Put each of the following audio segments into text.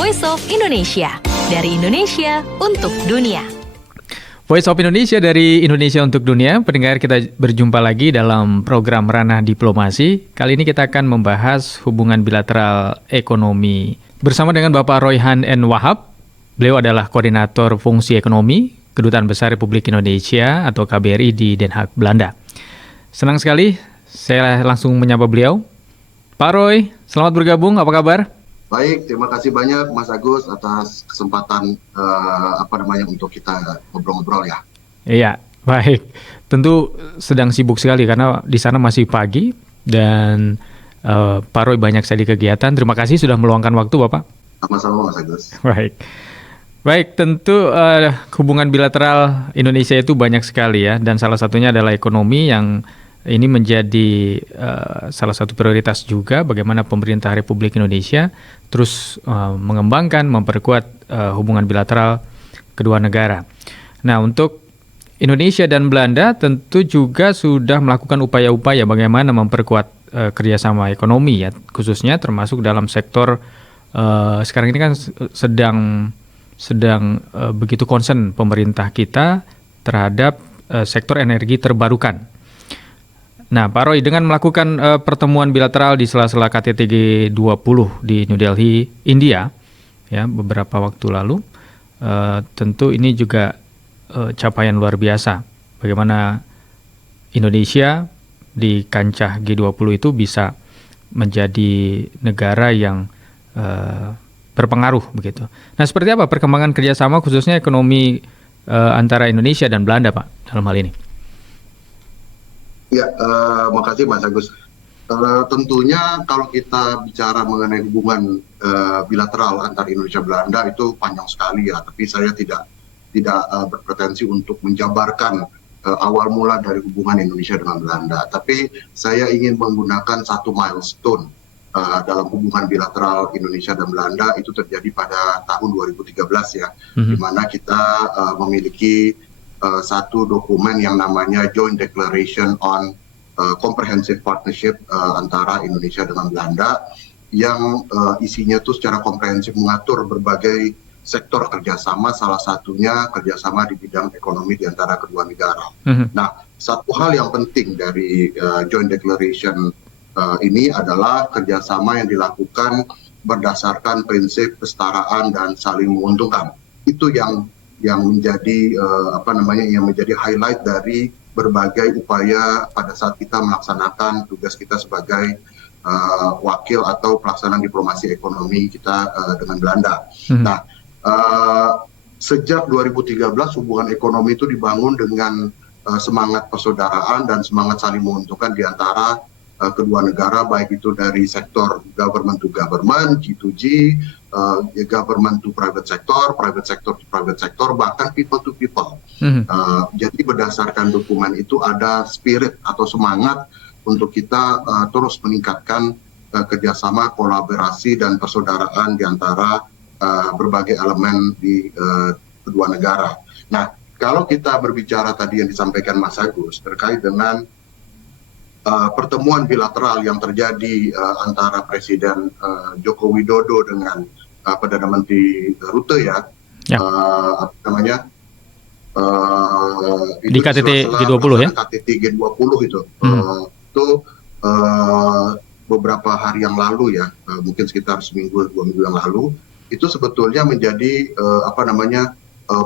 Voice of Indonesia. Dari Indonesia untuk dunia. Voice of Indonesia dari Indonesia untuk dunia. Pendengar, kita berjumpa lagi dalam program Ranah Diplomasi. Kali ini kita akan membahas hubungan bilateral ekonomi bersama dengan Bapak Royhan N. Wahab. Beliau adalah Koordinator Fungsi Ekonomi Kedutaan Besar Republik Indonesia atau KBRI di Den Haag, Belanda. Senang sekali saya langsung menyapa beliau. Pak Roy, selamat bergabung. Apa kabar? Baik, terima kasih banyak Mas Agus atas kesempatan untuk kita ngobrol-ngobrol ya. Iya, baik. Tentu sedang sibuk sekali karena di sana masih pagi dan Pak Roy banyak sekali kegiatan. Terima kasih sudah meluangkan waktu, Bapak. Sama-sama Mas Agus. Baik, tentu hubungan bilateral Indonesia itu banyak sekali ya, dan salah satunya adalah ekonomi yang ini menjadi salah satu prioritas juga bagaimana pemerintah Republik Indonesia terus mengembangkan, memperkuat hubungan bilateral kedua negara. Nah, untuk Indonesia dan Belanda tentu juga sudah melakukan upaya-upaya bagaimana memperkuat kerjasama ekonomi ya, khususnya termasuk dalam sektor sekarang ini kan sedang begitu concern pemerintah kita terhadap sektor energi terbarukan. Nah, Pak Roy, dengan melakukan pertemuan bilateral di sela-sela KTT G20 di New Delhi, India, ya beberapa waktu lalu, tentu ini juga capaian luar biasa. Bagaimana Indonesia di kancah G20 itu bisa menjadi negara yang berpengaruh begitu. Nah, seperti apa perkembangan kerjasama khususnya ekonomi antara Indonesia dan Belanda, Pak, dalam hal ini? Ya, makasih Mas Agus. Tentunya kalau kita bicara mengenai hubungan bilateral antar Indonesia Belanda itu panjang sekali ya. Tapi saya tidak berpretensi untuk menjabarkan awal mula dari hubungan Indonesia dengan Belanda. Tapi saya ingin menggunakan satu milestone dalam hubungan bilateral Indonesia dan Belanda itu terjadi pada tahun 2013 ya, di mana kita memiliki satu dokumen yang namanya Joint Declaration on Comprehensive Partnership antara Indonesia dengan Belanda yang isinya itu secara komprehensif mengatur berbagai sektor kerjasama, salah satunya kerjasama di bidang ekonomi di antara kedua negara. Nah, satu hal yang penting dari Joint Declaration ini adalah kerjasama yang dilakukan berdasarkan prinsip kesetaraan dan saling menguntungkan. Itu yang menjadi yang menjadi highlight dari berbagai upaya pada saat kita melaksanakan tugas kita sebagai wakil atau pelaksanaan diplomasi ekonomi kita dengan Belanda. Nah, sejak 2013 hubungan ekonomi itu dibangun dengan semangat persaudaraan dan semangat saling menguntungkan di antara kedua negara, baik itu dari sektor government to government, G2G, government to private sector to private sector, bahkan people to people. Jadi berdasarkan dokumen itu ada spirit atau semangat untuk kita terus meningkatkan kerjasama, kolaborasi, dan persaudaraan di antara berbagai elemen di kedua negara. Nah, kalau kita berbicara tadi yang disampaikan Mas Agus terkait dengan pertemuan bilateral yang terjadi antara Presiden Joko Widodo dengan Perdana Menteri Rutte di KTT G20 ya? KTT G20 itu beberapa hari yang lalu ya, mungkin sekitar seminggu 2 minggu yang lalu, itu sebetulnya menjadi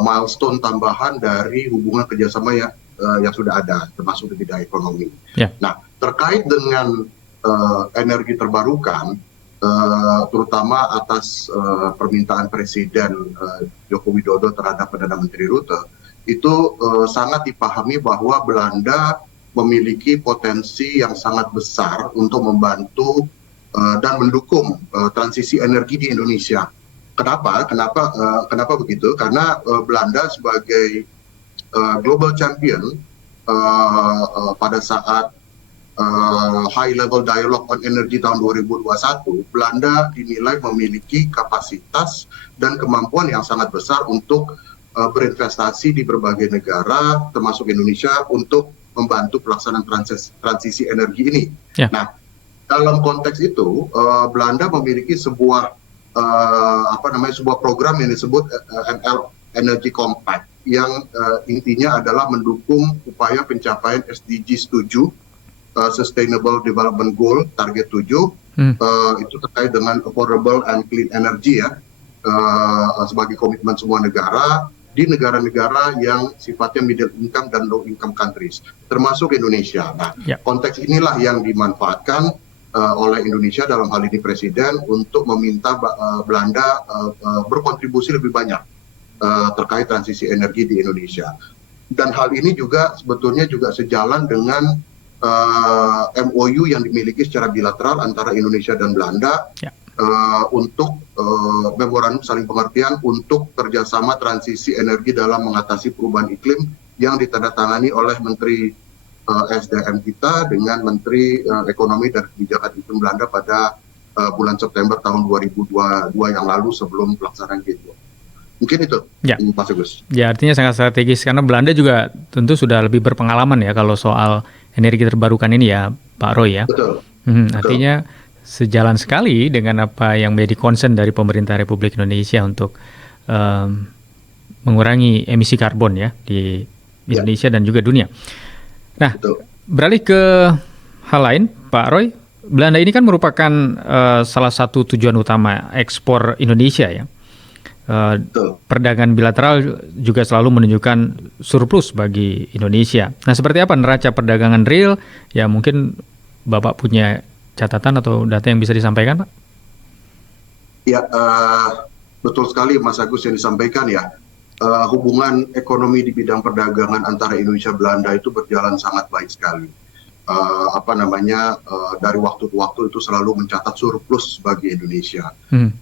milestone tambahan dari hubungan kerjasama yang sudah ada, termasuk di bidang ekonomi. Nah, terkait dengan energi terbarukan, terutama atas permintaan Presiden Joko Widodo terhadap Perdana Menteri Rutte, itu sangat dipahami bahwa Belanda memiliki potensi yang sangat besar untuk membantu dan mendukung transisi energi di Indonesia. Kenapa begitu? Karena Belanda sebagai global champion pada saat high level dialogue on energy tahun 2021, Belanda dinilai memiliki kapasitas dan kemampuan yang sangat besar untuk berinvestasi di berbagai negara, termasuk Indonesia, untuk membantu pelaksanaan transisi energi ini. Nah, dalam konteks itu, Belanda memiliki sebuah sebuah program yang disebut ML Energy Compact yang intinya adalah mendukung upaya pencapaian SDGs 7, Sustainable Development Goal target 7, itu terkait dengan affordable and clean energy ya, sebagai komitmen semua negara di negara-negara yang sifatnya middle income dan low income countries, termasuk Indonesia. Nah, konteks inilah yang dimanfaatkan oleh Indonesia, dalam hal ini Presiden, untuk meminta Belanda berkontribusi lebih banyak terkait transisi energi di Indonesia. Dan hal ini juga sebetulnya juga sejalan dengan MOU yang dimiliki secara bilateral antara Indonesia dan Belanda untuk memorandum saling pengertian untuk kerjasama transisi energi dalam mengatasi perubahan iklim yang ditandatangani oleh Menteri SDM kita dengan Menteri Ekonomi dan Kebijakan Iklim Belanda pada bulan September tahun 2022 yang lalu sebelum pelaksanaan G20. Mungkin itu, Mas Agus. Ya, artinya sangat strategis karena Belanda juga tentu sudah lebih berpengalaman ya kalau soal energi terbarukan ini ya, Pak Roy ya. Betul. Artinya sejalan sekali dengan apa yang menjadi concern dari pemerintah Republik Indonesia untuk mengurangi emisi karbon ya di Indonesia dan juga dunia. Nah, beralih ke hal lain, Pak Roy, Belanda ini kan merupakan salah satu tujuan utama ekspor Indonesia ya. Perdagangan bilateral juga selalu menunjukkan surplus bagi Indonesia. Nah, seperti apa neraca perdagangan real? Ya, mungkin Bapak punya catatan atau data yang bisa disampaikan, Pak? Ya, betul sekali Mas Agus yang disampaikan ya. Hubungan ekonomi di bidang perdagangan antara Indonesia Belanda itu berjalan sangat baik sekali. Dari waktu ke waktu itu selalu mencatat surplus bagi Indonesia.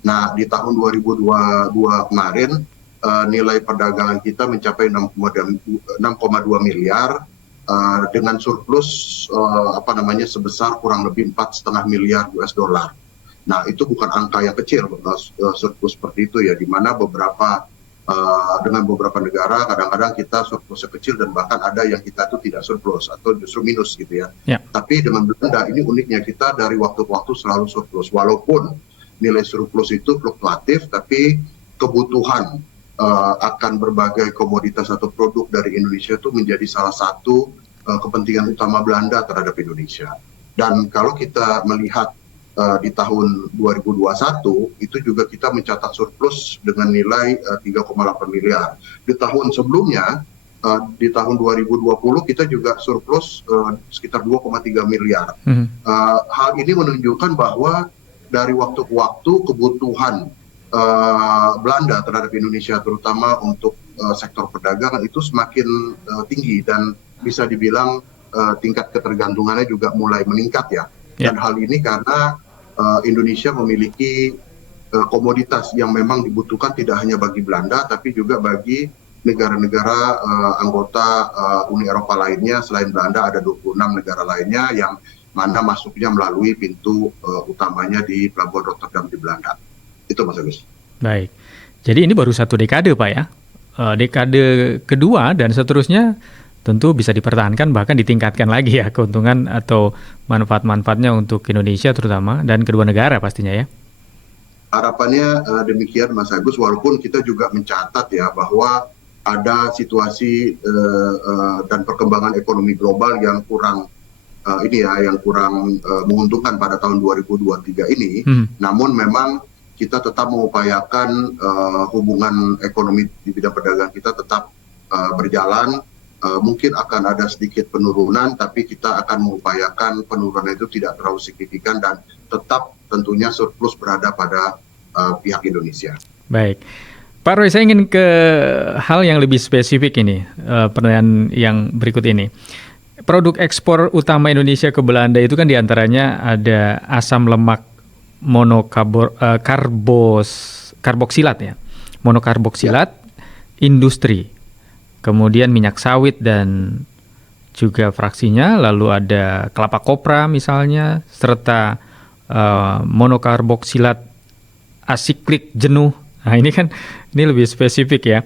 Nah, di tahun 2022 kemarin nilai perdagangan kita mencapai 6,2 miliar dengan surplus sebesar kurang lebih 4,5 miliar US dollar. Nah, itu bukan angka yang kecil surplus seperti itu ya, di mana dengan beberapa negara kadang-kadang kita surplusnya kecil dan bahkan ada yang kita itu tidak surplus atau justru minus gitu ya. Tapi dengan Belanda ini uniknya, kita dari waktu ke waktu selalu surplus, walaupun nilai surplus itu fluktuatif, tapi kebutuhan akan berbagai komoditas atau produk dari Indonesia itu menjadi salah satu kepentingan utama Belanda terhadap Indonesia. Dan kalau kita melihat di tahun 2021 itu juga kita mencatat surplus dengan nilai 3,8 miliar. Di tahun sebelumnya, di tahun 2020 kita juga surplus sekitar 2,3 miliar. Hal ini menunjukkan bahwa dari waktu ke waktu kebutuhan Belanda terhadap Indonesia, terutama untuk sektor perdagangan, itu semakin tinggi dan bisa dibilang tingkat ketergantungannya juga mulai meningkat ya. Dan hal ini karena Indonesia memiliki komoditas yang memang dibutuhkan tidak hanya bagi Belanda, tapi juga bagi negara-negara anggota Uni Eropa lainnya. Selain Belanda ada 26 negara lainnya yang mana masuknya melalui pintu utamanya di Pelabuhan Rotterdam di Belanda. Itu Mas Agus. Baik, jadi ini baru satu dekade Pak ya. Dekade kedua dan seterusnya tentu bisa dipertahankan bahkan ditingkatkan lagi ya keuntungan atau manfaat-manfaatnya untuk Indonesia terutama dan kedua negara pastinya ya. Harapannya demikian Mas Agus, walaupun kita juga mencatat ya bahwa ada situasi dan perkembangan ekonomi global yang kurang menguntungkan pada tahun 2023 ini. Namun memang kita tetap mengupayakan hubungan ekonomi di bidang perdagangan kita tetap berjalan. Mungkin akan ada sedikit penurunan, tapi kita akan mengupayakan penurunan itu tidak terlalu signifikan dan tetap tentunya surplus berada pada pihak Indonesia. Baik, Pak Roy, saya ingin ke hal yang lebih spesifik ini, pertanyaan yang berikut ini. Produk ekspor utama Indonesia ke Belanda itu kan diantaranya ada asam lemak monokarboksilat ya, monokarboksilat, industri. Kemudian minyak sawit dan juga fraksinya, lalu ada kelapa kopra misalnya, serta monokarboksilat asiklik jenuh. Nah ini lebih spesifik ya.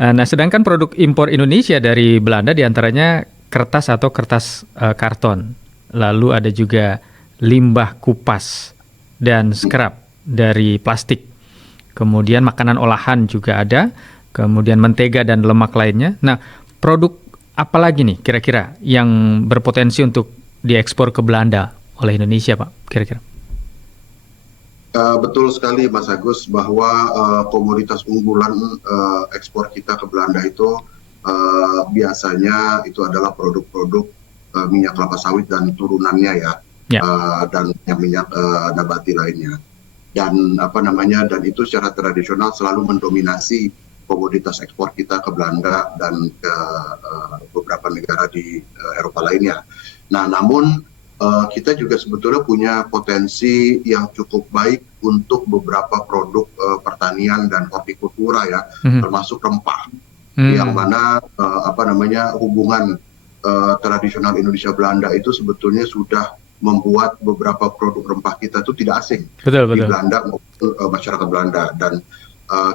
Nah sedangkan produk impor Indonesia dari Belanda diantaranya kertas atau kertas karton. Lalu ada juga limbah kupas dan scrap dari plastik. kemudian makanan olahan juga ada, kemudian mentega dan lemak lainnya. Nah, produk apa lagi nih kira-kira yang berpotensi untuk diekspor ke Belanda oleh Indonesia, Pak, kira-kira? Betul sekali Mas Agus bahwa komoditas unggulan ekspor kita ke Belanda itu biasanya itu adalah produk-produk minyak kelapa sawit dan turunannya ya, Ya. dan minyak nabati lainnya. Dan dan itu secara tradisional selalu mendominasi komoditas ekspor kita ke Belanda dan ke beberapa negara di Eropa lainnya. Nah, namun kita juga sebetulnya punya potensi yang cukup baik untuk beberapa produk pertanian dan hortikultura ya, termasuk rempah, yang mana hubungan tradisional Indonesia Belanda itu sebetulnya sudah membuat beberapa produk rempah kita itu tidak asing di Belanda maupun masyarakat Belanda, dan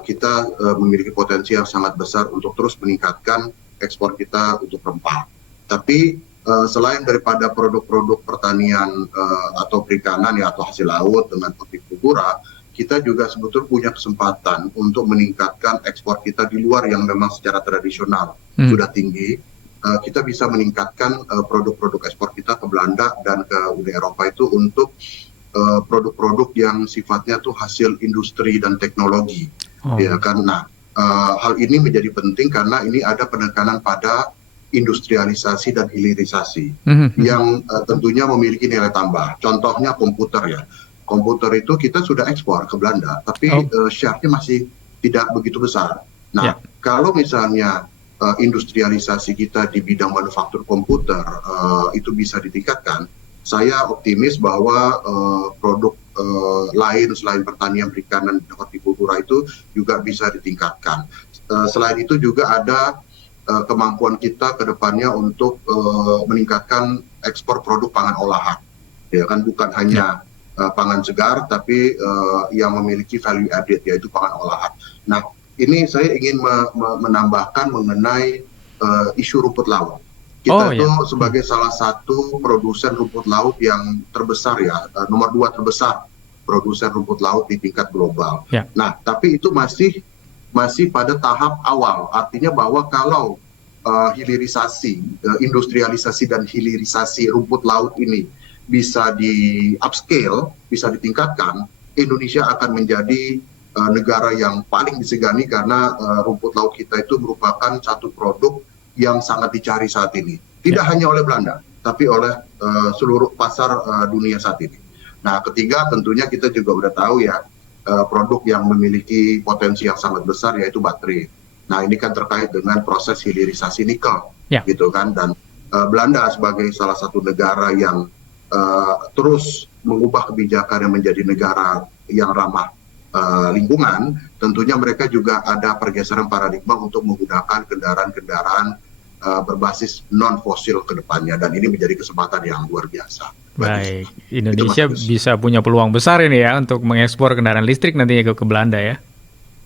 kita memiliki potensi yang sangat besar untuk terus meningkatkan ekspor kita untuk rempah. Tapi selain daripada produk-produk pertanian atau perikanan ya, atau hasil laut dengan hortikultura, kita juga sebetulnya punya kesempatan untuk meningkatkan ekspor kita di luar yang memang secara tradisional sudah tinggi. Kita bisa meningkatkan produk-produk ekspor kita ke Belanda dan ke Uni Eropa itu untuk produk-produk yang sifatnya tuh hasil industri dan teknologi, ya kan. Nah, hal ini menjadi penting karena ini ada penekanan pada industrialisasi dan hilirisasi yang tentunya memiliki nilai tambah. Contohnya komputer ya. Komputer itu kita sudah ekspor ke Belanda, tapi share-nya masih tidak begitu besar. Nah, kalau misalnya industrialisasi kita di bidang manufaktur komputer itu bisa ditingkatkan, saya optimis bahwa produk lain selain pertanian, perikanan, dan hortikultura itu juga bisa ditingkatkan. Selain itu juga ada kemampuan kita ke depannya untuk meningkatkan ekspor produk pangan olahan, ya kan, bukan hanya pangan segar, tapi yang memiliki value added, yaitu pangan olahan. Nah, ini saya ingin menambahkan mengenai isu rumput laut. Kita itu sebagai salah satu produsen rumput laut yang terbesar ya, nomor 2 terbesar produsen rumput laut di tingkat global. Nah, tapi itu masih pada tahap awal, artinya bahwa kalau hilirisasi, industrialisasi dan hilirisasi rumput laut ini bisa di upscale, bisa ditingkatkan, Indonesia akan menjadi negara yang paling disegani karena rumput laut kita itu merupakan satu produk yang sangat dicari saat ini. Tidak hanya oleh Belanda, tapi oleh seluruh pasar dunia saat ini. Nah, ketiga tentunya kita juga udah tahu ya, produk yang memiliki potensi yang sangat besar yaitu baterai. Nah, ini kan terkait dengan proses hilirisasi nikel, gitu kan. Dan Belanda sebagai salah satu negara yang terus mengubah kebijakan yang menjadi negara yang ramah lingkungan, tentunya mereka juga ada pergeseran paradigma untuk menggunakan kendaraan-kendaraan berbasis non-fosil ke depannya, dan ini menjadi kesempatan yang luar biasa. Baik, Indonesia bisa punya peluang besar ini ya untuk mengekspor kendaraan listrik nantinya ke Belanda ya.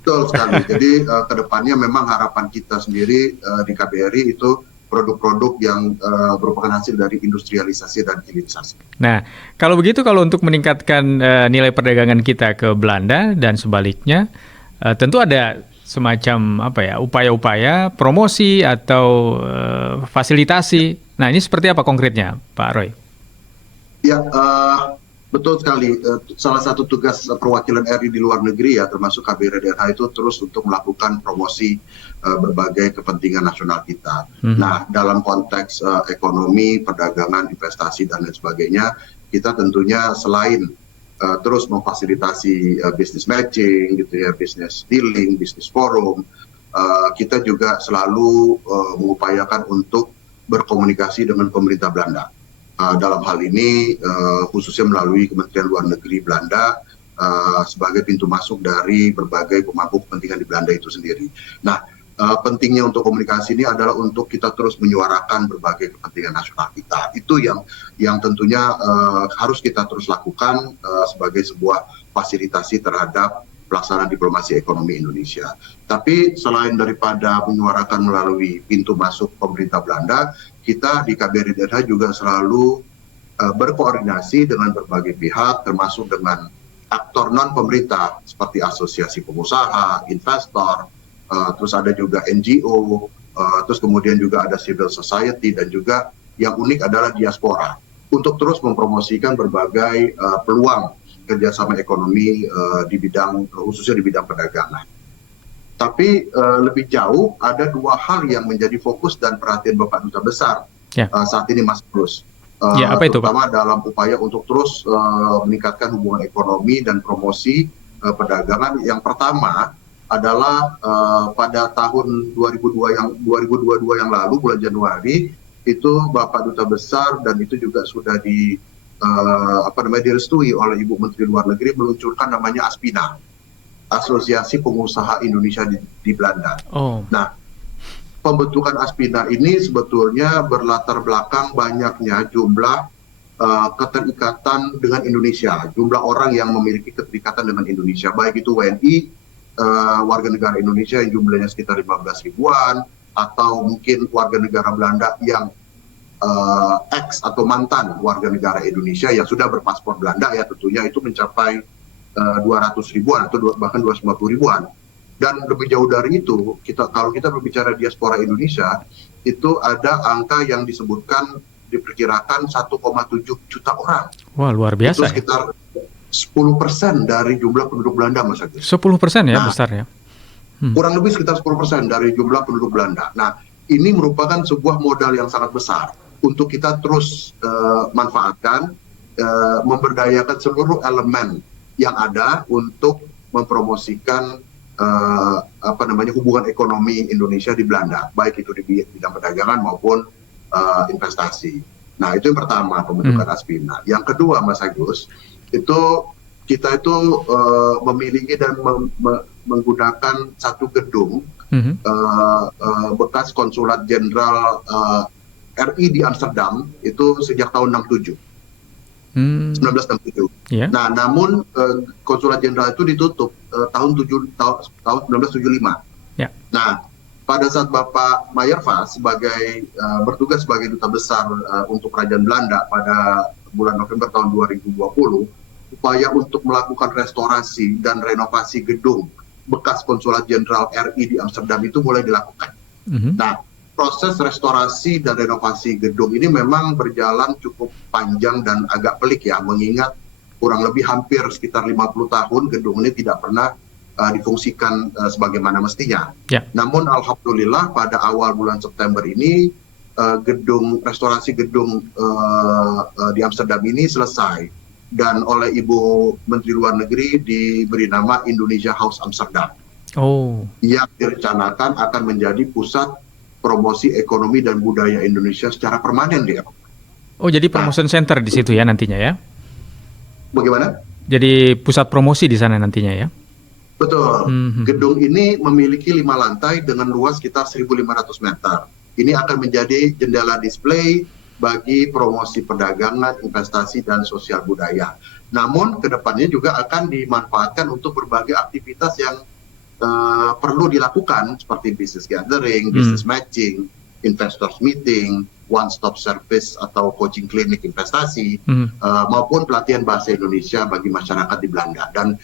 Betul sekali. Jadi ke depannya memang harapan kita sendiri di KBRI itu produk-produk yang merupakan hasil dari industrialisasi dan hilirisasi. Nah, kalau begitu, kalau untuk meningkatkan nilai perdagangan kita ke Belanda dan sebaliknya, tentu ada semacam upaya-upaya promosi atau fasilitasi. Nah, ini seperti apa konkretnya, Pak Roy? Ya, betul sekali. Salah satu tugas perwakilan RI di luar negeri ya, termasuk KBRI DRH, itu terus untuk melakukan promosi berbagai kepentingan nasional kita. Nah, dalam konteks ekonomi, perdagangan, investasi, dan lain sebagainya, kita tentunya selain terus memfasilitasi business matching, gitu ya, business dealing, business forum, kita juga selalu mengupayakan untuk berkomunikasi dengan pemerintah Belanda. Dalam hal ini khususnya melalui Kementerian Luar Negeri Belanda sebagai pintu masuk dari berbagai pemangku kepentingan di Belanda itu sendiri. Nah, pentingnya untuk komunikasi ini adalah untuk kita terus menyuarakan berbagai kepentingan nasional kita. Itu yang tentunya harus kita terus lakukan sebagai sebuah fasilitasi terhadap pelaksanaan diplomasi ekonomi Indonesia. Tapi selain daripada menyuarakan melalui pintu masuk pemerintah Belanda, kita di KBRI DRH juga selalu berkoordinasi dengan berbagai pihak, termasuk dengan aktor non pemerintah seperti asosiasi pengusaha, investor, terus ada juga NGO, terus kemudian juga ada civil society, dan juga yang unik adalah diaspora, untuk terus mempromosikan berbagai peluang kerjasama ekonomi di bidang, khususnya di bidang perdagangan. Tapi lebih jauh ada dua hal yang menjadi fokus dan perhatian Bapak Duta Besar saat ini, Mas Bruce. Apa itu, terutama Pak? dalam upaya untuk terus meningkatkan hubungan ekonomi dan promosi perdagangan. Yang pertama adalah pada tahun 2022 yang lalu, bulan Januari, itu Bapak Duta Besar dan itu juga sudah direstui oleh Ibu Menteri Luar Negeri, meluncurkan namanya ASPINA, Asosiasi Pengusaha Indonesia di Belanda. Nah, pembentukan ASPINA ini sebetulnya berlatar belakang banyaknya jumlah keterikatan dengan Indonesia, jumlah orang yang memiliki keterikatan dengan Indonesia, baik itu WNI, warga negara Indonesia yang jumlahnya sekitar 15 ribuan, atau mungkin warga negara Belanda yang ex atau mantan warga negara Indonesia yang sudah berpaspor Belanda, ya tentunya itu mencapai 200 ribuan atau bahkan 250 ribuan. Dan lebih jauh dari itu, kalau kita berbicara diaspora Indonesia, itu ada angka yang disebutkan diperkirakan 1,7 juta orang. Wah, luar biasa. Itu sekitar 10% dari jumlah penduduk Belanda, Mas Agus. 10% ya, besar ya. Kurang lebih sekitar 10% dari jumlah penduduk Belanda. Nah, ini merupakan sebuah modal yang sangat besar untuk kita terus manfaatkan, memberdayakan seluruh elemen yang ada untuk mempromosikan hubungan ekonomi Indonesia di Belanda, baik itu di bidang perdagangan maupun investasi. Nah, itu yang pertama, pembentukan ASPINA. Yang kedua, Mas Agus, itu kita itu memiliki dan menggunakan satu gedung bekas konsulat jenderal RI di Amsterdam itu sejak tahun 1967. Nah, namun konsulat jenderal itu ditutup tahun 1975. Nah, pada saat Bapak Meyerfas bertugas sebagai duta besar untuk Kerajaan Belanda pada bulan November tahun 2020, upaya untuk melakukan restorasi dan renovasi gedung bekas konsulat jenderal RI di Amsterdam itu mulai dilakukan. Nah, proses restorasi dan renovasi gedung ini memang berjalan cukup panjang dan agak pelik ya, mengingat kurang lebih hampir sekitar 50 tahun gedung ini tidak pernah difungsikan sebagaimana mestinya. Namun alhamdulillah pada awal bulan September ini restorasi gedung di Amsterdam ini selesai, dan oleh Ibu Menteri Luar Negeri diberi nama Indonesia House Amsterdam. Yang direncanakan akan menjadi pusat promosi ekonomi dan budaya Indonesia secara permanen dia. Jadi promotion center di situ ya nantinya ya? Bagaimana? Jadi pusat promosi di sana nantinya ya? Betul. Gedung ini memiliki 5 lantai dengan luas sekitar 1.500 meter. Ini akan menjadi jendela display bagi promosi perdagangan, investasi, dan sosial budaya. Namun kedepannya juga akan dimanfaatkan untuk berbagai aktivitas yang perlu dilakukan, seperti business gathering, business matching, investors meeting, one-stop service atau coaching klinik investasi, maupun pelatihan bahasa Indonesia bagi masyarakat di Belanda. Dan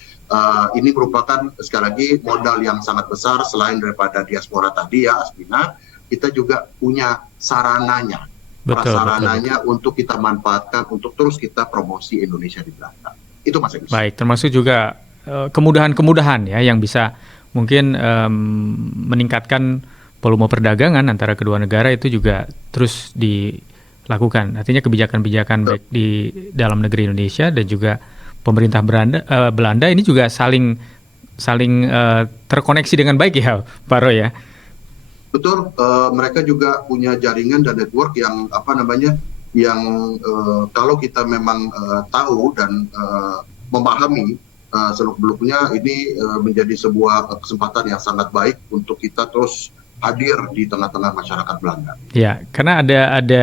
ini merupakan sekali lagi modal yang sangat besar. Selain daripada diaspora tadi ya, ASPINA, kita juga punya sarananya, prasarananya untuk kita manfaatkan untuk terus kita promosi Indonesia di Belanda. Itu Mas Agus. Baik, termasuk juga kemudahan-kemudahan ya yang bisa mungkin meningkatkan volume perdagangan antara kedua negara itu juga terus dilakukan. Artinya kebijakan-kebijakan baik di dalam negeri Indonesia dan juga pemerintah Belanda ini juga saling terkoneksi dengan baik ya, Pak Roy ya. Betul, mereka juga punya jaringan dan network yang kalau kita memang tahu dan memahami seluk-beluknya, ini menjadi sebuah kesempatan yang sangat baik untuk kita terus hadir di tengah-tengah masyarakat Belanda. Ya, karena ada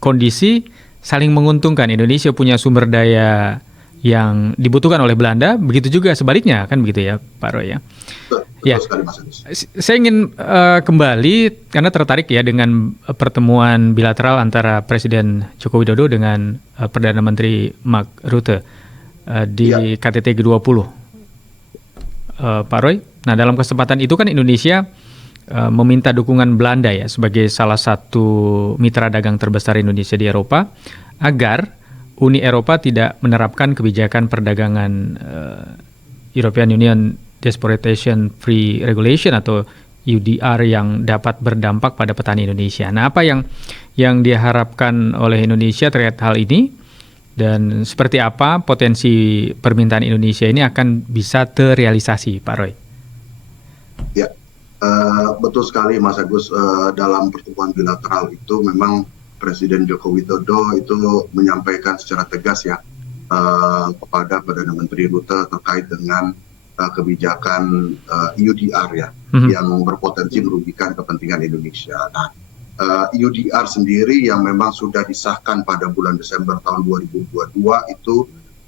kondisi saling menguntungkan. Indonesia punya sumber daya yang dibutuhkan oleh Belanda, begitu juga sebaliknya, kan begitu ya, Pak Roy ya. Betul sekali, Mas Agus. Saya ingin kembali karena tertarik ya dengan pertemuan bilateral antara Presiden Joko Widodo dengan Perdana Menteri Mark Rutte. di KTT G20. Pak Roy, nah dalam kesempatan itu kan Indonesia meminta dukungan Belanda ya sebagai salah satu mitra dagang terbesar Indonesia di Eropa agar Uni Eropa tidak menerapkan kebijakan perdagangan European Union Deforestation Free Regulation atau UDR yang dapat berdampak pada petani Indonesia. Nah, apa yang diharapkan oleh Indonesia terkait hal ini dan seperti apa potensi permintaan Indonesia ini akan bisa terrealisasi, Pak Roy? Ya, betul sekali Mas Agus. Dalam pertemuan bilateral itu memang Presiden Joko Widodo itu menyampaikan secara tegas ya kepada Perdana Menteri Rutte terkait dengan kebijakan UDR ya, yang berpotensi merugikan kepentingan Indonesia. Nah, UDR sendiri yang memang sudah disahkan pada bulan Desember tahun 2022 itu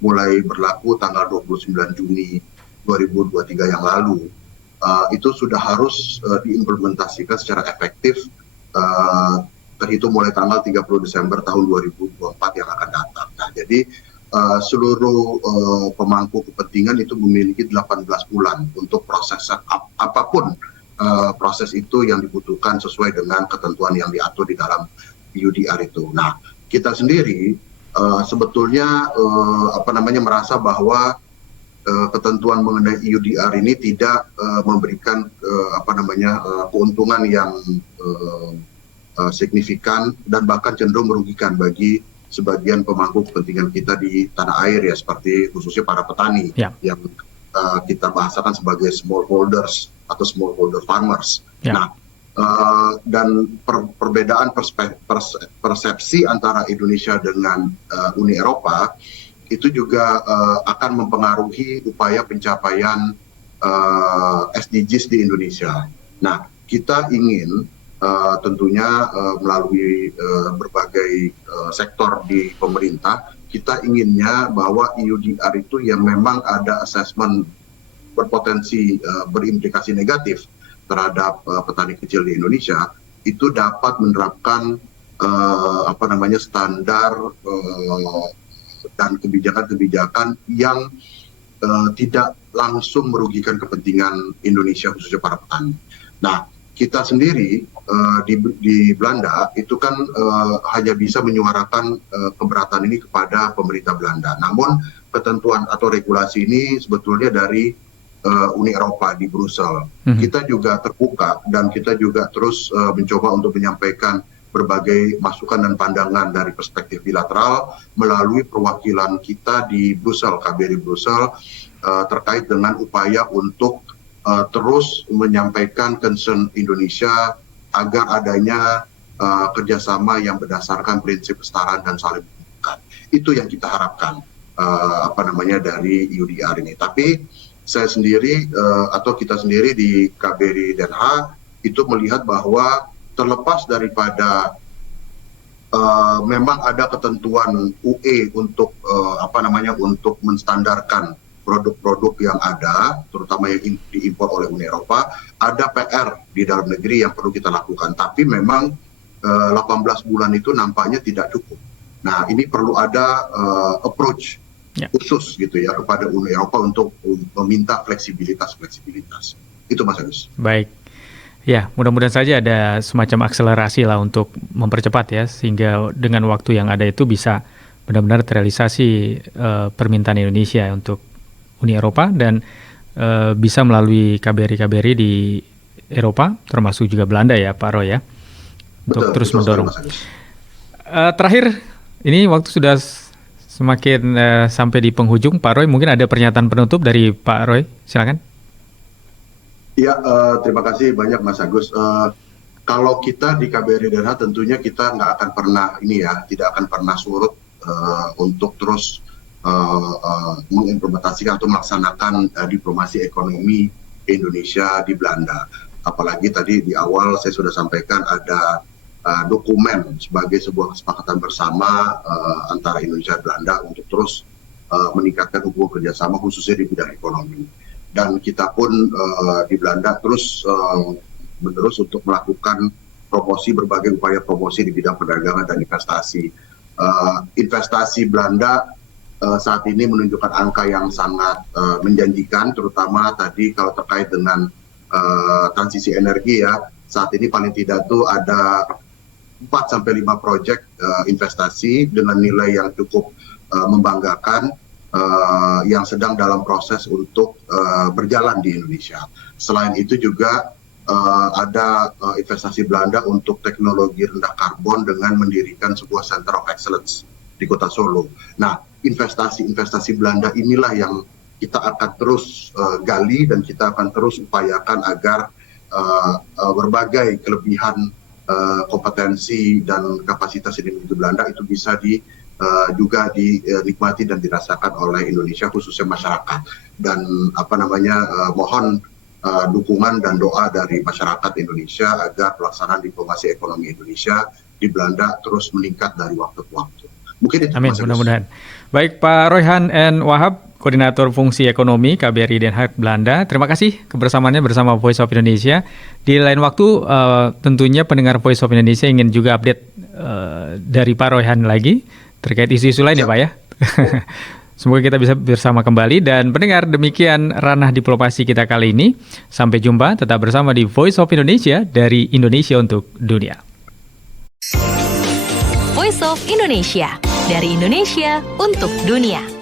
mulai berlaku tanggal 29 Juni 2023 yang lalu. Itu sudah harus diimplementasikan secara efektif terhitung mulai tanggal 30 Desember tahun 2024 yang akan datang. Nah, jadi seluruh pemangku kepentingan itu memiliki 18 bulan untuk proses apapun proses itu yang dibutuhkan sesuai dengan ketentuan yang diatur di dalam UDR itu. Nah, kita sendiri sebetulnya merasa bahwa ketentuan mengenai UDR ini tidak memberikan keuntungan yang signifikan dan bahkan cenderung merugikan bagi sebagian pemangku kepentingan kita di tanah air ya, seperti khususnya para petani yang kita bahasakan sebagai smallholders atau smallholder farmers. Nah, dan perbedaan persepsi antara Indonesia dengan Uni Eropa itu juga akan mempengaruhi upaya pencapaian SDGs di Indonesia. Nah, kita ingin tentunya melalui berbagai sektor di pemerintah, kita inginnya bahwa EUDR itu yang memang ada assessment berpotensi berimplikasi negatif terhadap petani kecil di Indonesia, itu dapat menerapkan standar dan kebijakan-kebijakan yang tidak langsung merugikan kepentingan Indonesia khususnya para petani. Nah, kita sendiri di Belanda itu kan hanya bisa menyuarakan keberatan ini kepada pemerintah Belanda. Namun ketentuan atau regulasi ini sebetulnya dari Uni Eropa di Brussel. Kita juga terbuka dan kita juga terus mencoba untuk menyampaikan berbagai masukan dan pandangan dari perspektif bilateral melalui perwakilan kita di Brussel, KBRI Brussel, terkait dengan upaya untuk terus menyampaikan concern Indonesia agar adanya kerjasama yang berdasarkan prinsip kesetaraan dan saling menguntungkan. Itu yang kita harapkan dari UDR ini. Tapi saya sendiri atau kita sendiri di KBRI Den Haag itu melihat bahwa terlepas daripada memang ada ketentuan UE untuk untuk menstandarkan produk-produk yang ada, terutama yang diimpor oleh Uni Eropa, ada PR di dalam negeri yang perlu kita lakukan. Tapi memang 18 bulan itu nampaknya tidak cukup. Nah, ini perlu ada approach khusus gitu ya kepada Uni Eropa untuk meminta fleksibilitas. Itu Mas Agus. Baik. Ya, mudah-mudahan saja ada semacam akselerasi lah untuk mempercepat ya, sehingga dengan waktu yang ada itu bisa benar-benar terrealisasi permintaan Indonesia untuk Uni Eropa dan bisa melalui KBRI di Eropa, termasuk juga Belanda ya Pak Roy ya, untuk terus mendorong. Terakhir, ini waktu sudah semakin sampai di penghujung, Pak Roy, mungkin ada pernyataan penutup dari Pak Roy, silakan. Ya, terima kasih banyak Mas Agus. Kalau kita di KBRI Den Haag tentunya kita nggak akan pernah tidak akan pernah surut untuk terus mengimplementasikan atau melaksanakan diplomasi ekonomi Indonesia di Belanda. Apalagi tadi di awal saya sudah sampaikan ada dokumen sebagai sebuah kesepakatan bersama antara Indonesia dan Belanda untuk terus meningkatkan hubungan kerjasama khususnya di bidang ekonomi. Dan kita pun di Belanda terus menerus untuk melakukan berbagai upaya promosi di bidang perdagangan dan investasi. Investasi Belanda saat ini menunjukkan angka yang sangat menjanjikan, terutama tadi kalau terkait dengan transisi energi ya. Saat ini paling tidak tuh ada 4-5 proyek investasi dengan nilai yang cukup membanggakan yang sedang dalam proses untuk berjalan di Indonesia. Selain itu juga ada investasi Belanda untuk teknologi rendah karbon dengan mendirikan sebuah Center of Excellence di Kota Solo. Nah, investasi Belanda inilah yang kita akan terus gali dan kita akan terus upayakan agar berbagai kelebihan kompetensi dan kapasitas Indonesia Belanda itu bisa juga dinikmati dan dirasakan oleh Indonesia, khususnya masyarakat. Dan mohon dukungan dan doa dari masyarakat Indonesia agar pelaksanaan diplomasi ekonomi Indonesia di Belanda terus meningkat dari waktu ke waktu. Mungkin itu. Amin, mudah-mudahan. Baik, Pak Royhan N. Wahab, Koordinator Fungsi Ekonomi KBRI Den Haag Belanda. Terima kasih kebersamaannya bersama Voice of Indonesia. Di lain waktu tentunya pendengar Voice of Indonesia ingin juga update dari Pak Royhan lagi terkait isu-isu lain ya Pak ya. Semoga kita bisa bersama kembali. Dan pendengar, demikian ranah diplomasi kita kali ini. Sampai jumpa, tetap bersama di Voice of Indonesia dari Indonesia untuk Dunia. Voice of Indonesia, dari Indonesia untuk dunia.